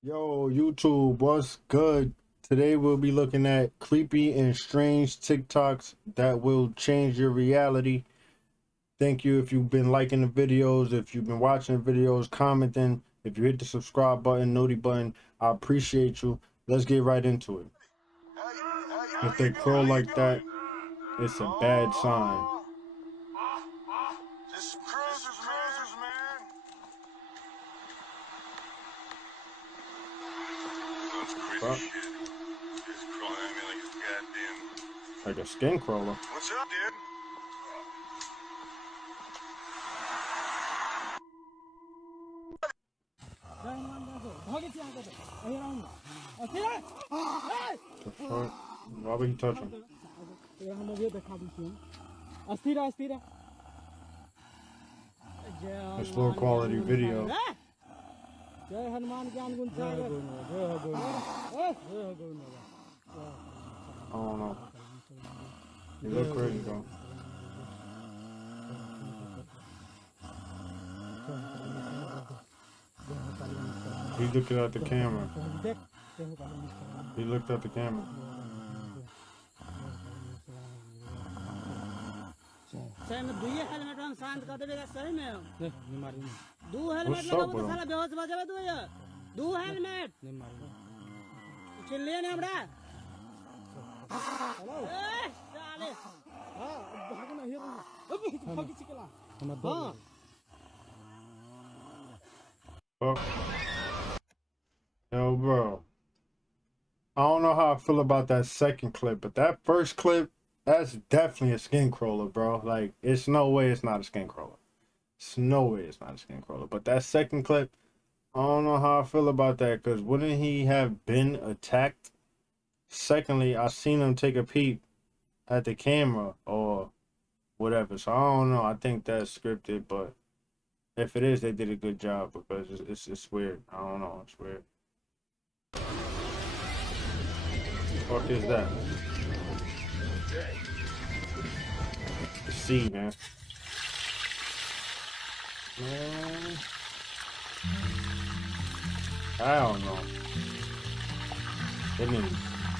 Yo, YouTube, what's good? Today we'll be looking at creepy and strange TikToks that will change your reality. Thank you if you've been liking the videos, if you've been watching the videos, commenting, if you hit the subscribe button, noti button, I appreciate you. Let's get right into it. If they crow like that, it's a bad sign. Just cruisers, man. That's crazy Fuck, shit. Just crawling at me like a goddamn. like a skin crawler. What's up, dude? The fuck? Why would he touch him? It's low quality video. I don't know. You look crazy though. He looked at the camera. He looked at the camera. What's up with him? Fuck. Yo, bro. I don't know how I feel about that second clip, but that first clip, that's definitely a skin crawler, bro. Like, it's no way it's not a skin crawler. It's no way it's not a skin crawler. But that second clip, I don't know how I feel about that, because wouldn't he have been attacked? Secondly, I seen him take a peep at the camera or whatever. So I don't know. I think that's scripted, but if it is, they did a good job because it's weird. I don't know. It's weird. What the fuck is that? The sea, man. Man. I don't know. It been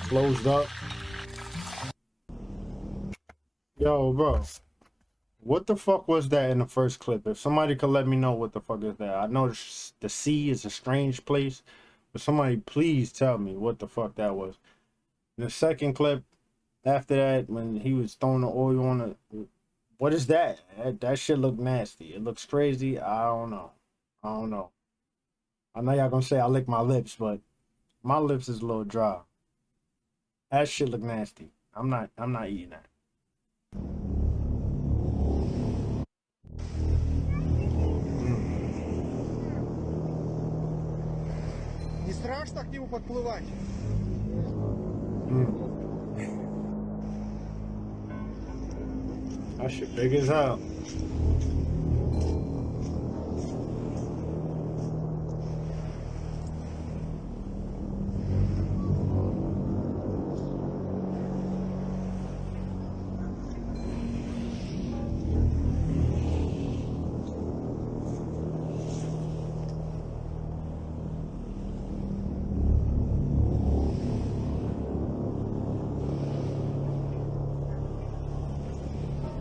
closed up. Yo, bro. What the fuck was that in the first clip? If somebody could let me know what the fuck is that. I know the sea is a strange place, but somebody please tell me what the fuck that was. In the second clip, after that, when he was throwing the oil on it, what is that? That shit look nasty. It looks crazy. I don't know. I don't know. I know y'all gonna say I lick my lips, but my lips is a little dry. That shit look nasty. I'm not eating that. Не страшно к нему подплывать? That shit big as hell.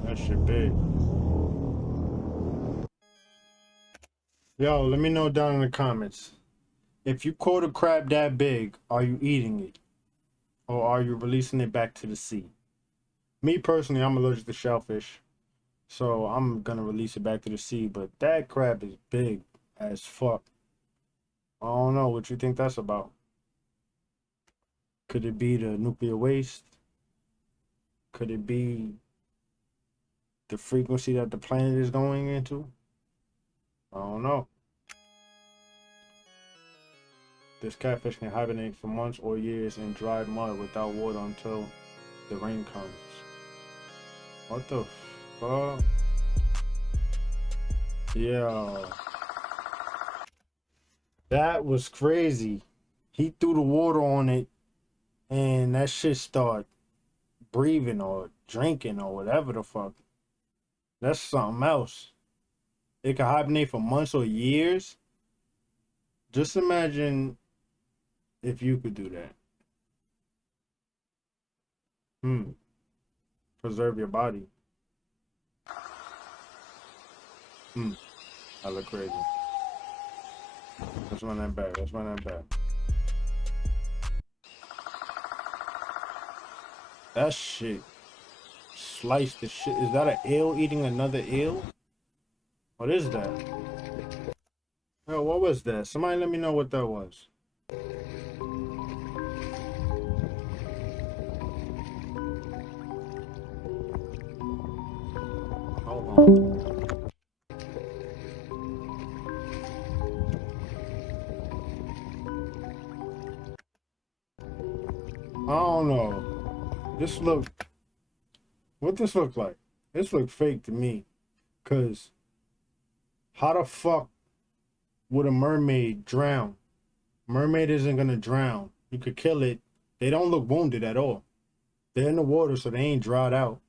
That shit big. Yo, let me know down in the comments. If you caught a crab that big, are you eating it? Or are you releasing it back to the sea? Me personally, I'm allergic to shellfish. So I'm gonna release it back to the sea, but that crab is big as fuck. I don't know what you think that's about. Could it be the nuclear waste? Could it be the frequency that the planet is going into? I don't know. This catfish can hibernate for months or years in dry mud without water until the rain comes. What the fuck? Yeah. That was crazy. He threw the water on it and that shit started breathing or drinking or whatever the fuck. That's something else. It can hibernate for months or years. Just imagine if you could do that. Preserve your body. I look crazy. Let's run that back. Let's run that back. That shit. Slice the shit. Is that an eel eating another eel? What is that? Yo, what was that? Somebody let me know what that was. Hold on. I don't know. This look. What this look like? This look fake to me. Cause how the fuck would a mermaid drown? Mermaid isn't gonna drown. You could kill it. They don't look wounded at all. They're in the water, so they ain't dried out.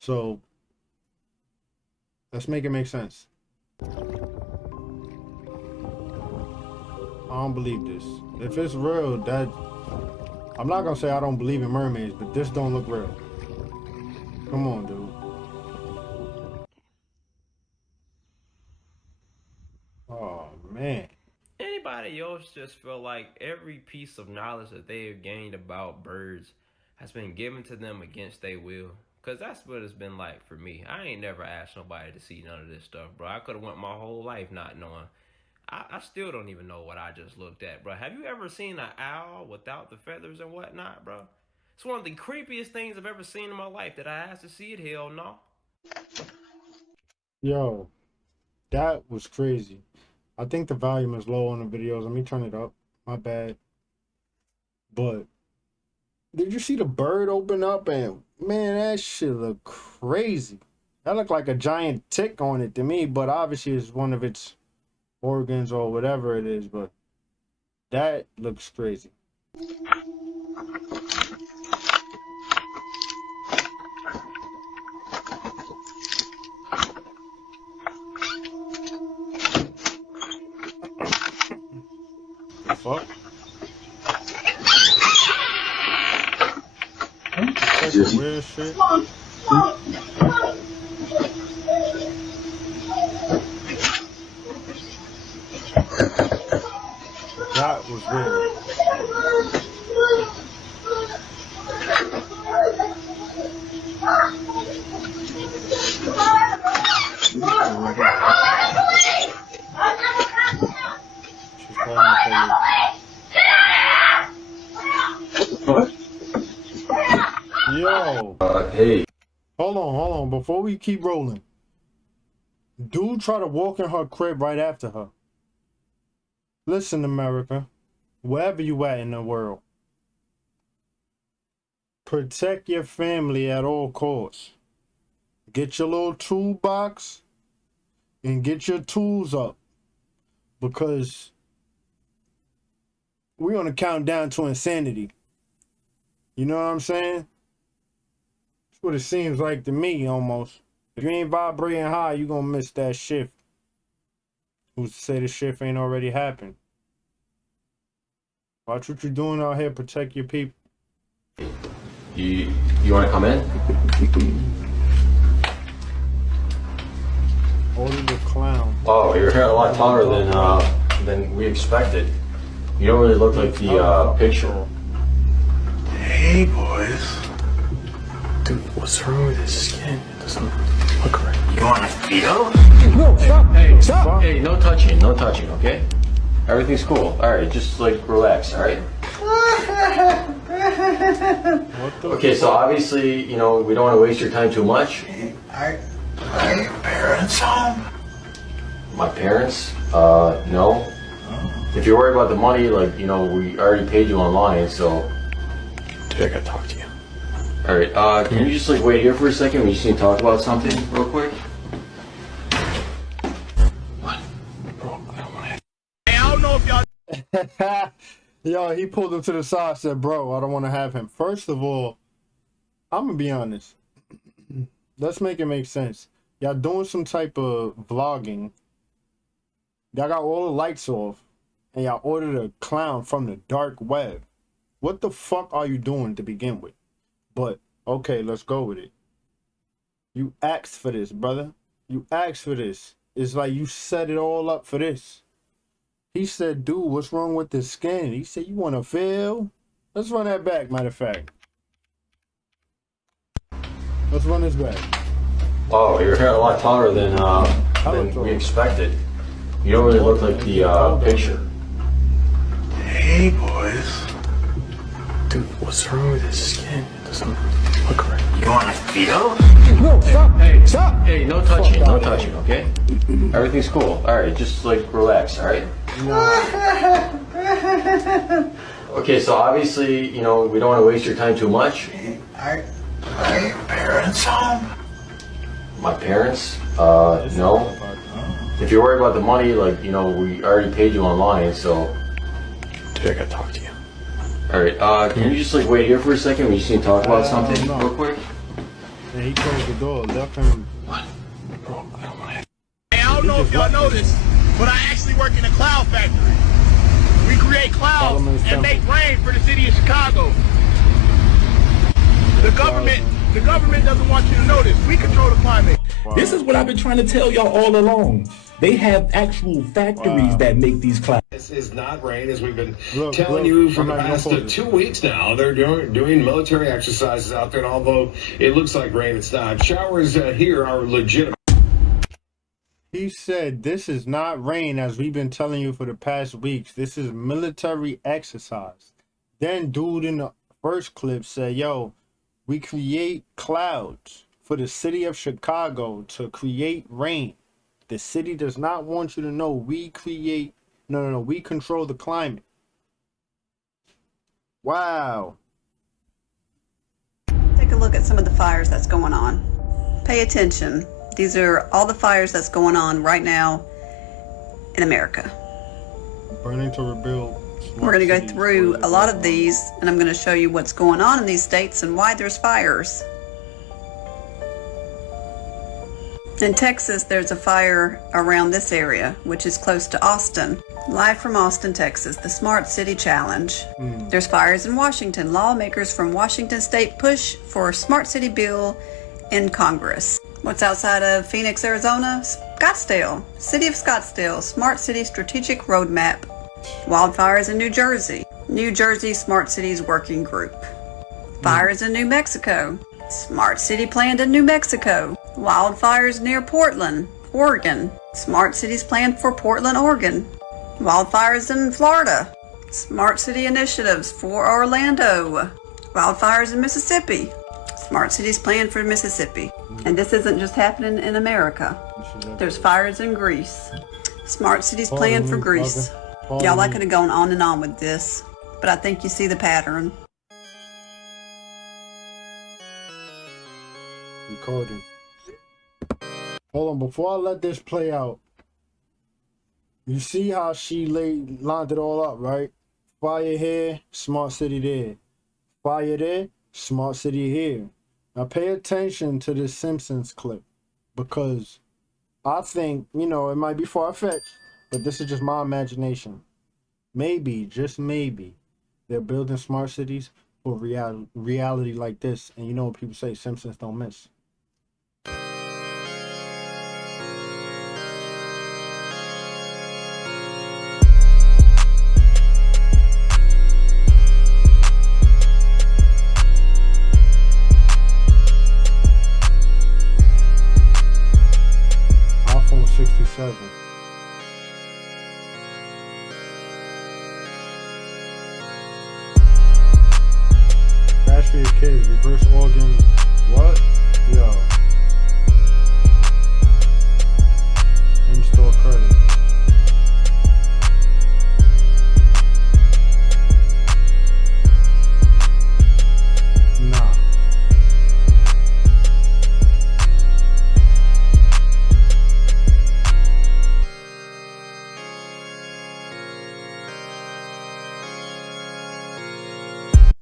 So let's make it make sense. I don't believe this. If it's real, that I'm not gonna say I don't believe in mermaids, but this don't look real. Come on, dude. Oh man. Anybody else just feel like every piece of knowledge that they have gained about birds has been given to them against their will? Because that's what it's been like for me. I ain't never asked nobody to see none of this stuff, bro. I could have went my whole life not knowing. I still don't even know what I just looked at, bro. Have you ever seen an owl without the feathers and whatnot, bro? It's one of the creepiest things I've ever seen in my life. Did I ask to see it? Hell no. Yo, that was crazy. I think the volume is low on the videos. Let me turn it up. My bad. But did you see the bird open up? And man, that shit look crazy. That looked like a giant tick on it to me, but obviously it's one of its organs or whatever it is, but that looks crazy. The fuck? That's weird shit. That was weird. She's calling the police. What? Yo. Hey. Hold on. Before we keep rolling. Dude tried to walk in her crib right after her. Listen, America. Wherever you at in the world. Protect your family at all costs. Get your little toolbox and get your tools up. Because we're on a countdown to insanity. You know what I'm saying? That's what it seems like to me, almost. If you ain't vibrating high, you gonna miss that shift. Who's to say the shift ain't already happened? Watch what you're doing out here. Protect your people. You want to come in? Order the clown. Oh, you're a lot taller than we expected. You don't really look like the picture. Hey, boys. Dude, what's wrong with his skin? It doesn't look right. You want to feel? No, stop! Hey, Stop! Hey, no touching, okay? Everything's cool. All right, just like relax, all right? What the Okay, so obviously, you know, we don't want to waste your time too much. Are your parents home? My parents? No. If you're worried about the money, like, you know, we already paid you online, so. Dude, I gotta talk to you. All right, can you just like wait here for a second? We just need to talk about something real quick. What? Bro, I don't wanna. Yo, he pulled him to the side, said, bro, I don't want to have him. First of all, I'm going to be honest. Let's make it make sense. Y'all doing some type of vlogging. Y'all got all the lights off. and y'all ordered a clown from the dark web. What the fuck are you doing to begin with? But okay, let's go with it. You asked for this, brother. You asked for this. It's like you set it all up for this. He said, dude, what's wrong with the skin? He said, you want to feel? Let's run that back, matter of fact. Let's run this back. Oh, you're a lot taller than we expected. You don't really look like the picture. Hey, boys. Dude, what's wrong with his skin? It doesn't look right. You want to feel? No, stop! Hey, Stop! Hey, no touching, no touching, okay? Everything's cool. All right, just like relax, all right? Okay, so obviously, you know, we don't want to waste your time too much. Are your parents home? My parents? No. If you're worried about the money, like, you know, we already paid you online, so. Dude, I gotta talk to you. All right, can you just like wait here for a second? We just need to talk about something no. real quick. And he closed the door, left him. What? Bro, I don't wanna. Hey, I don't know if y'all know this, but I actually work in a cloud factory. We create clouds and make rain for the city of Chicago. The government doesn't want you to know this. We control the climate. Wow. This is what I've been trying to tell y'all all along. They have actual factories that make these clouds. This is not rain, as we've been Look, telling you for I'm the not past gonna pause it. 2 weeks now. They're doing military exercises out there, and although it looks like rain, it's not. Showers here are legitimate. He said, this is not rain, as we've been telling you for the past weeks. This is military exercise. Then dude in the first clip said, yo, we create clouds for the city of Chicago to create rain. The city does not want you to know we create, no, we control the climate. Wow. Take a look at some of the fires that's going on. Pay attention. These are all the fires that's going on right now in America. Burning to rebuild. We're going to go through a lot of these, and I'm going to show you what's going on in these states and why there's fires. In Texas, there's a fire around this area, which is close to Austin. Live from Austin, Texas, the Smart City Challenge. There's fires in Washington. Lawmakers from Washington State push for a Smart City bill in Congress. What's outside of Phoenix, Arizona? Scottsdale. City of Scottsdale, Smart City Strategic Roadmap. Wildfires in New Jersey. New Jersey Smart Cities Working Group. Fires in New Mexico. Smart City planned in New Mexico. Wildfires near Portland, Oregon. Smart cities planned for Portland, Oregon. Wildfires in Florida. Smart city initiatives for Orlando. Wildfires in Mississippi. Smart cities planned for Mississippi. And this isn't just happening in America. There's fires in Greece. Smart cities planned for Greece. Y'all, I could have gone on and on with this, but I think you see the pattern. Recording. Hold on, before I let this play out, you see how she lined it all up, right? Fire here, smart city there. Fire there, smart city here. Now pay attention to this Simpsons clip, because I think, you know, it might be far-fetched, but this is just my imagination. Maybe, just maybe, they're building smart cities for reality like this. And you know what people say, Simpsons don't miss. iPhone 67. Cash for your kids, reverse organ. What? Yo. In-store credit. Nah.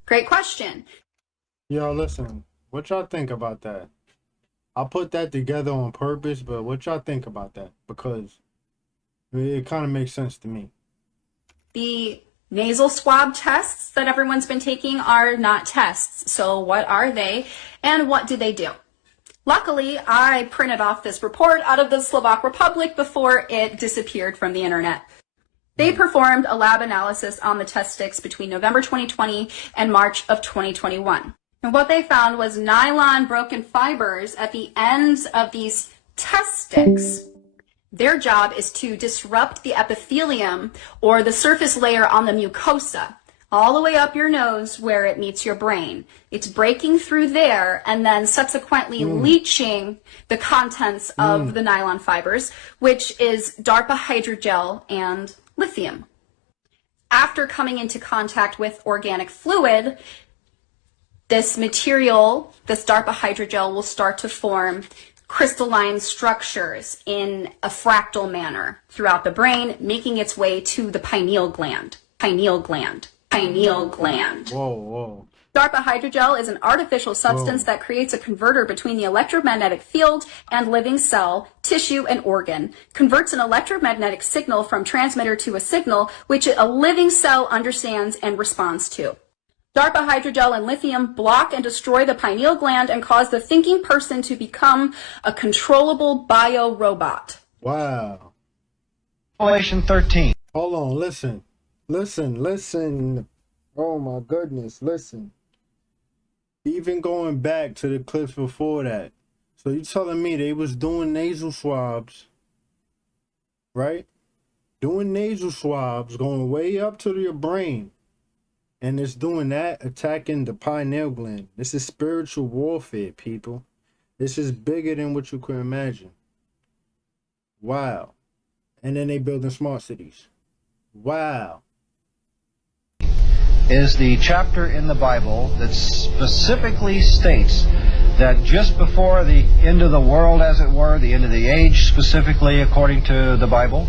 Great question. Yo, listen. What y'all think about that? I put that together on purpose, but what y'all think about that? Because it kind of makes sense to me. The nasal swab tests that everyone's been taking are not tests. So what are they and what do they do? Luckily, I printed off this report out of the Slovak Republic before it disappeared from the internet. They performed a lab analysis on the test sticks between November 2020 and March of 2021. And what they found was nylon broken fibers at the ends of these test sticks. Their job is to disrupt the epithelium or the surface layer on the mucosa, all the way up your nose where it meets your brain. It's breaking through there and then subsequently leaching the contents of the nylon fibers, which is DARPA hydrogel and lithium. After coming into contact with organic fluid, this material, this DARPA hydrogel, will start to form crystalline structures in a fractal manner throughout the brain, making its way to the pineal gland. Pineal gland. Pineal gland. Whoa. DARPA hydrogel is an artificial substance that creates a converter between the electromagnetic field and living cell, tissue, and organ, converts an electromagnetic signal from transmitter to a signal which a living cell understands and responds to. DARPA hydrogel and lithium block and destroy the pineal gland and cause the thinking person to become a controllable bio-robot. Wow. Revelation 13. Hold on, listen. Oh my goodness, listen. Even going back to the clips before that. So you telling me they was doing nasal swabs, right? Doing nasal swabs, going way up to your brain. And it's doing that, attacking the pineal gland. This is spiritual warfare, people. This is bigger than what you could imagine. Wow. And then they building smart cities. Wow. Is the chapter in the Bible that specifically states that just before the end of the world, as it were, the end of the age specifically according to the Bible,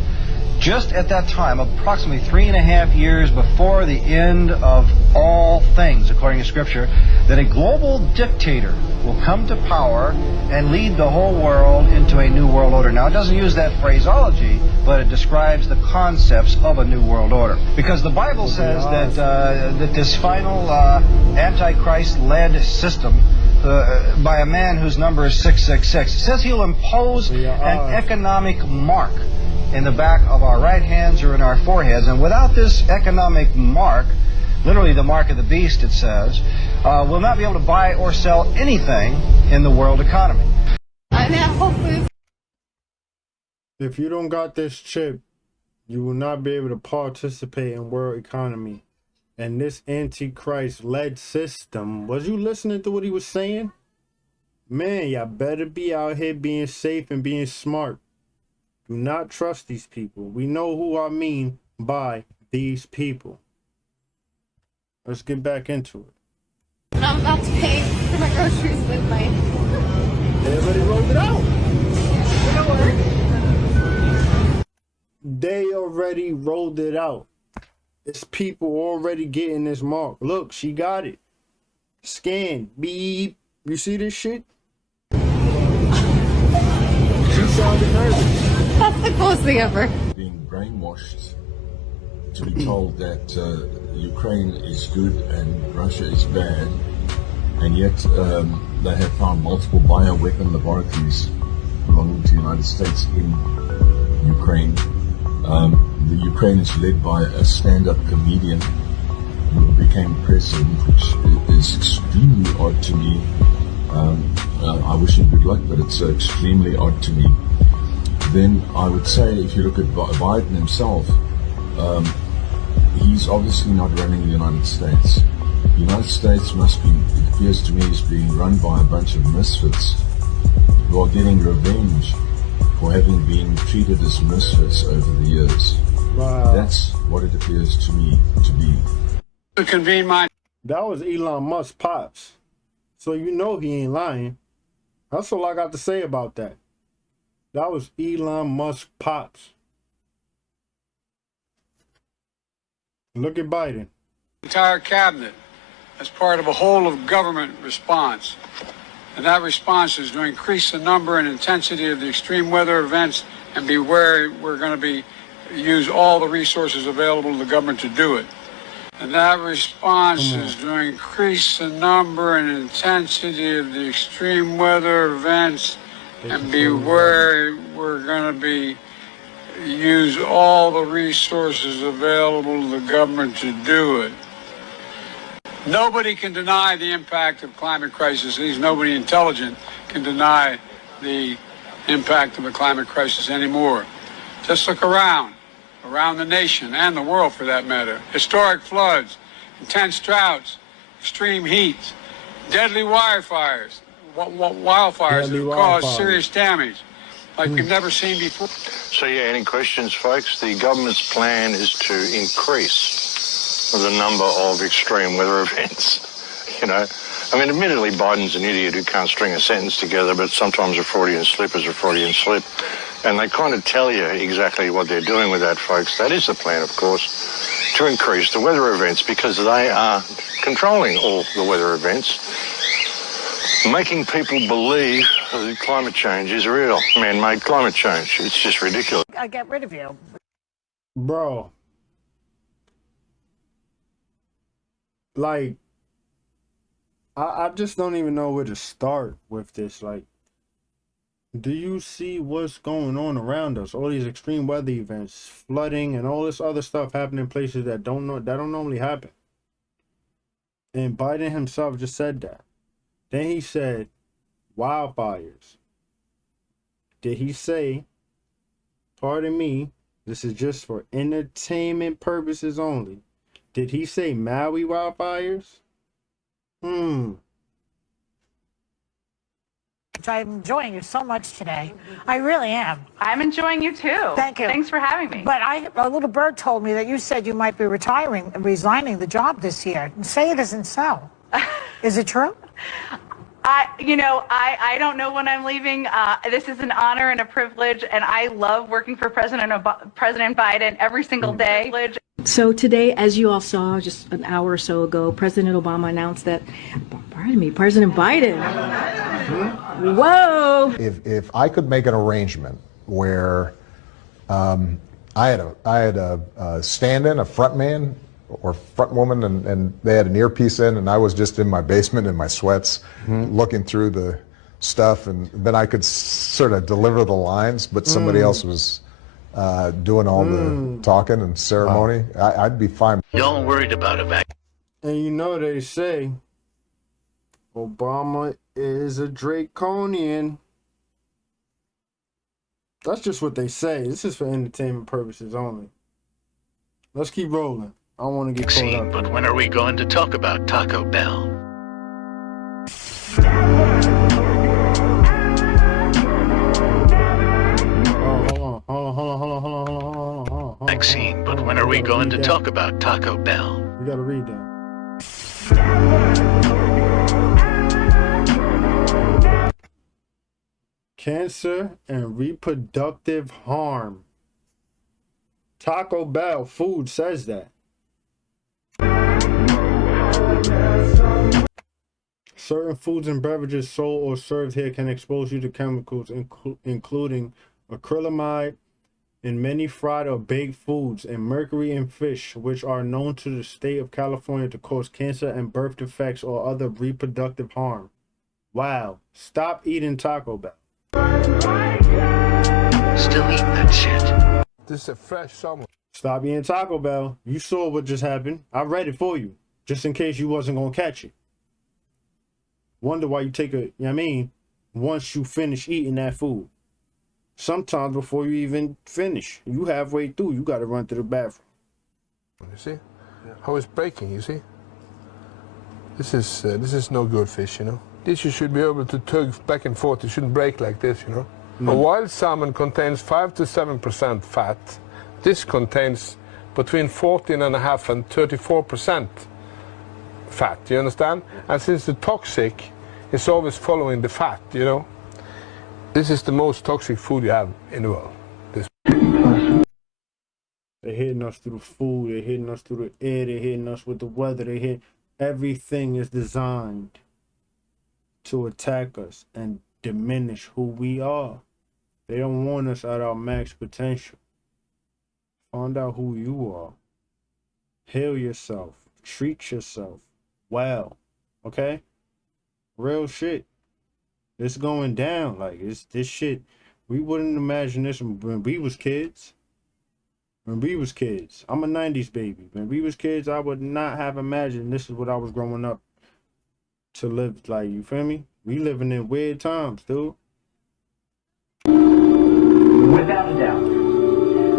just at that time, approximately 3.5 years before the end of all things, according to Scripture, that a global dictator will come to power and lead the whole world into a new world order. Now, it doesn't use that phraseology, but it describes the concepts of a new world order. Because the Bible says that this final Antichrist-led system by a man whose number is 666, says he'll impose an economic mark in the back of our right hands or in our foreheads. And without this economic mark, literally the mark of the beast, it says, we'll not be able to buy or sell anything in the world economy. If you don't got this chip, you will not be able to participate in world economy. And this Antichrist-led system, was you listening to what he was saying? Man, y'all better be out here being safe and being smart. Do not trust these people. We know who I mean by these people. Let's get back into it. And I'm about to pay for my groceries with my... Everybody rolled it out. They already rolled it out. It's people already getting this mark. Look, she got it. Scan. Beep. You see this shit? She sounded nervous. That's the coolest thing ever. Being brainwashed to be told that Ukraine is good and Russia is bad, and yet they have found multiple bioweapon laboratories belonging to the United States in Ukraine. The Ukraine is led by a stand-up comedian who became president, which is extremely odd to me. I wish him good luck, but it's extremely odd to me. Then I would say, if you look at Biden himself, he's obviously not running the United States. The United States must be, it appears to me, is being run by a bunch of misfits who are getting revenge for having been treated as misfits over the years. Wow. That's what it appears to me to be. That was Elon Musk pops. So you know he ain't lying. That's all I got to say about that. That was Elon Musk pops. Look at Biden. Entire cabinet as part of a whole of government response. And that response is to increase the number and intensity of the extreme weather events and be where we're going to be use all the resources available to the government to do it. And that response is to increase the number and intensity of the extreme weather events and be where we're going to be use all the resources available to the government to do it. Nobody can deny the impact of climate crisis. At least nobody intelligent can deny the impact of the climate crisis anymore. Just look around the nation and the world for that matter. Historic floods, intense droughts, extreme heat, deadly wildfires that cause serious damage like we've never seen before. So yeah, any questions, folks? The government's plan is to increase the number of extreme weather events. You know, I mean, admittedly, Biden's an idiot who can't string a sentence together, but sometimes a Freudian slip is a Freudian slip. And they kind of tell you exactly what they're doing with that, folks. That is the plan, of course, to increase the weather events because they are controlling all the weather events, making people believe that climate change is real, man-made climate change. It's just ridiculous. I get rid of you. Bro. Like, I just don't even know where to start with this. Like, do you see what's going on around us? All these extreme weather events, flooding, and all this other stuff happening in places that don't normally happen. And Biden himself just said that. Then he said wildfires. Did he say, pardon me, this is just for entertainment purposes only? Did he say Maui wildfires? I'm enjoying you so much today. I really am. I'm enjoying you too. Thank you. Thanks for having me. But a little bird told me that you said you might be resigning the job this year. Say it isn't so. Is it true? I don't know when I'm leaving. This is an honor and a privilege, and I love working for President Biden every single day. So today, as you all saw just an hour or so ago, President Obama announced that, President Biden. Whoa! If I could make an arrangement where I had a stand-in, a front man or front woman, and they had an earpiece in, and I was just in my basement in my sweats, looking through the stuff, and then I could sort of deliver the lines, but somebody else was doing all the talking and ceremony. I'd be fine. Y'all worried about a vaccine? And you know they say Obama is a draconian. That's just what they say. This is for entertainment purposes only. Let's keep rolling. I don't want to get caught up. But when are we going to talk about Taco Bell? Hold on. Vaccine, but when are we going to talk about Taco Bell? You gotta read that. Cancer and reproductive harm. Taco Bell food says that. Certain foods and beverages sold or served here can expose you to chemicals, including acrylamide in many fried or baked foods and mercury in fish, which are known to the state of California to cause cancer and birth defects or other reproductive harm. Wow. Stop eating Taco Bell. Still eating that shit. This is a fresh summer. Stop eating Taco Bell. You saw what just happened. I read it for you, just in case you wasn't going to catch it. Wonder why you take once you finish eating that food. Sometimes before you even finish, you halfway through, you got to run to the bathroom. You see how it's breaking, you see? This is no good fish, you know? This you should be able to tug back and forth. It shouldn't break like this, you know? A wild salmon contains 5 to 7% fat. This contains between 14.5% and 34% fat, you understand? And since the toxic is always following the fat, you know? This is the most toxic food you have in the world. They're hitting us through the food, they're hitting us through the air, they're hitting us with the weather, everything is designed to attack us and diminish who we are. They don't want us at our max potential. Find out who you are. Heal yourself. Treat yourself well. Okay? Real shit. It's going down. Like, it's this shit. We wouldn't imagine this when we was kids. When we was kids. I'm a 90s baby. When we was kids, I would not have imagined this is what I was growing up to live. Like, you feel me? We living in weird times, dude. Without a doubt,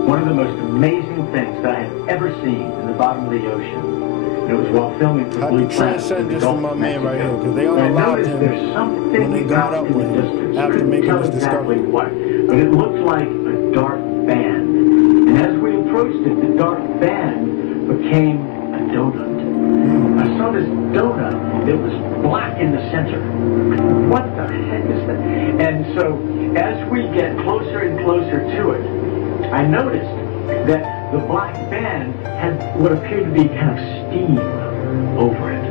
one of the most amazing things that I have ever seen in the bottom of the ocean. It was while filming for Blue Planet. Transcend this for my man right here, because they unlocked him when they got up with him after making this discovery. What, but it looked like a dark band. And as we approached it, the dark band became a donut. I saw this donut. It was black in the center. What the heck is that? And so as we get closer and closer to it, I noticed that the black band had what appeared to be kind of steam over it.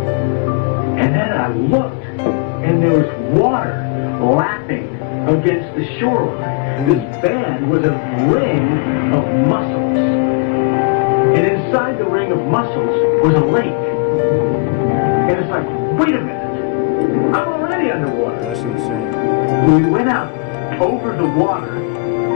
And then I looked, and there was water lapping against the shoreline. This band was a ring of mussels. And inside the ring of mussels was a lake. And it's like, wait a minute, I'm already underwater. That's insane. We went out over the water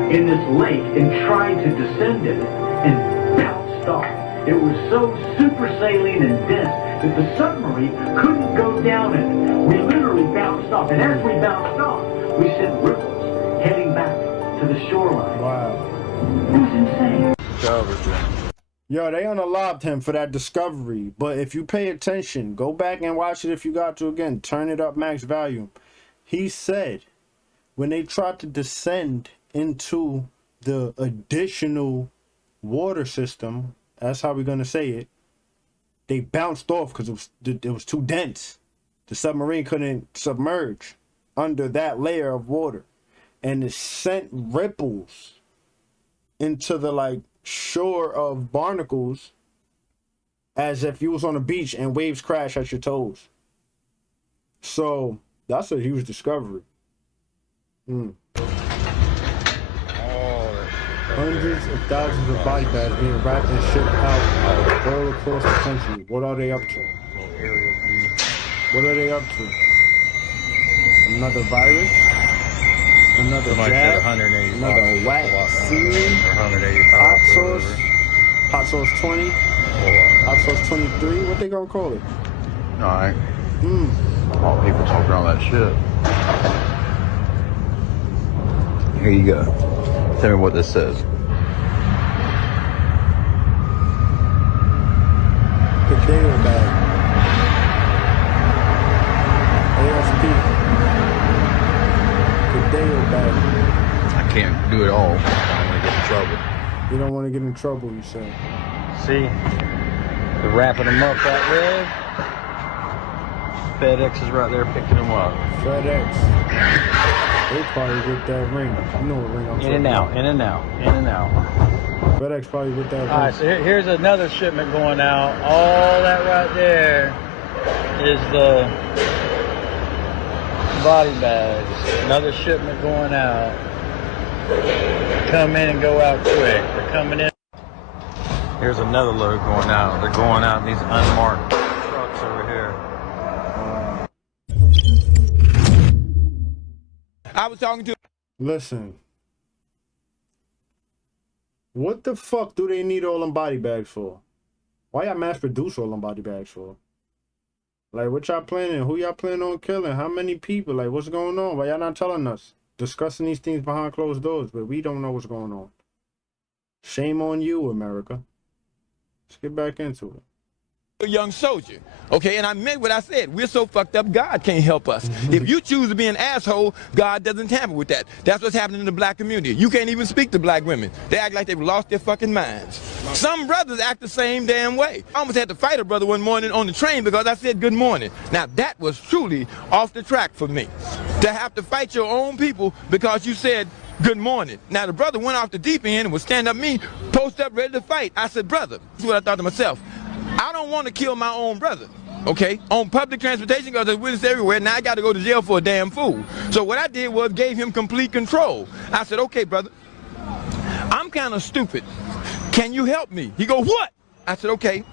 in this lake and tried to descend it and bounced off. It was so super saline and dense that the submarine couldn't go down in it. We literally bounced off. And as we bounced off, we sent ripples heading back to the shoreline. Wow. It was insane. Yo, they unalive him for that discovery. But if you pay attention, go back and watch it if you got to again. Turn it up max volume. He said when they tried to descend into the additional water system, that's how we're going to say it, they bounced off because it was too dense. The submarine couldn't submerge under that layer of water. And it sent ripples into the like shore of barnacles as if you was on a beach and waves crash at your toes. So that's a huge discovery. Hundreds of thousands of body bags being wrapped and shipped out all across the country. What are they up to? What are they up to? Another virus? Another jab? Another vaccine? Hot sauce 20? Hot sauce 23? What they gonna call it? Alright. All people talk around that shit. Here you go. Tell me what this says. Potato bag. ASP. Potato bag. I can't do it all. I don't want to get in trouble. You don't want to get in trouble, you say. See? They're wrapping them up that way. FedEx is right there picking them up. FedEx. They probably with that ring. You know what ring I'm talking about. In and out, in and out, in and out. FedEx probably with that ring. All right, so here's another shipment going out. All that right there is the body bags. Another shipment going out. Come in and go out quick. They're coming in. Here's another load going out. They're going out in these unmarked trucks over here. I was talking to... Listen. What the fuck do they need all them body bags for? Why y'all mass produce all them body bags for? Like, what y'all planning? Who y'all planning on killing? How many people? Like, what's going on? Why y'all not telling us? Discussing these things behind closed doors, but we don't know what's going on. Shame on you, America. Let's get back into it. A young soldier, okay, and I meant what I said. We're so fucked up, God can't help us. If you choose to be an asshole, God doesn't tamper with that. That's what's happening in the black community. You can't even speak to black women. They act like they've lost their fucking minds. Some brothers act the same damn way. I almost had to fight a brother one morning on the train because I said good morning. Now that was truly off the track for me. To have to fight your own people because you said good morning. Now the brother went off the deep end and was standing up me, post up, ready to fight. I said, brother, this is what I thought to myself. I don't want to kill my own brother, okay, on public transportation because there's witnesses everywhere. Now I got to go to jail for a damn fool. So what I did was gave him complete control. I said, okay, brother, I'm kind of stupid. can you help me? He go, what? I said, okay.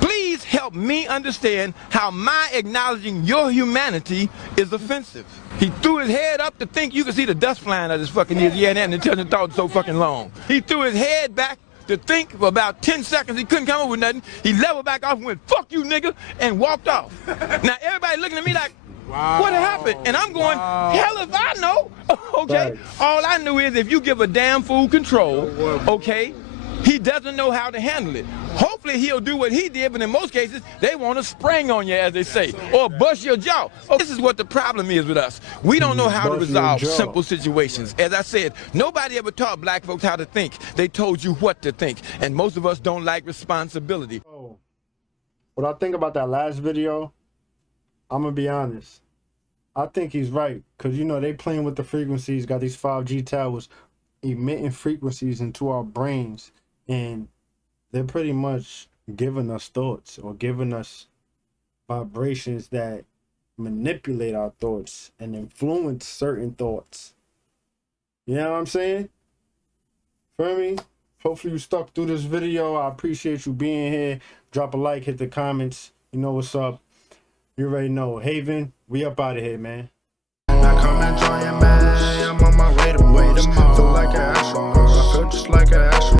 Please help me understand how my acknowledging your humanity is offensive. He threw his head up to think. You could see the dust flying out of his fucking ears. He hadn't had an intelligent thought so fucking long. He threw his head back to think for about 10 seconds. He couldn't come up with nothing. He leveled back off and went, fuck you, nigga, and walked off. Now, everybody looking at me like, what happened? And I'm going, hell if I know. Okay? Right. All I knew is if you give a damn fool control, okay, he doesn't know how to handle it. Hopefully he'll do what he did, but in most cases, they want to spring on you, as they say, or bust your jaw. Oh, this is what the problem is with us. We don't know how to resolve simple situations. As I said, nobody ever taught black folks how to think. They told you what to think, and most of us don't like responsibility. What I think about that last video, I'm going to be honest. I think he's right, because, you know, they playing with the frequencies, got these 5G towers emitting frequencies into our brains, and they're pretty much giving us thoughts or giving us vibrations that manipulate our thoughts and influence certain thoughts. You know what I'm saying? Feel me? Hopefully you stuck through this video. I appreciate you being here. Drop a like, hit the comments. You know what's up. You already know. Haven, we up out of here, man. Now come and join, man. I'm on my way to Mars. Feel like an astronaut. I feel just like an astronaut.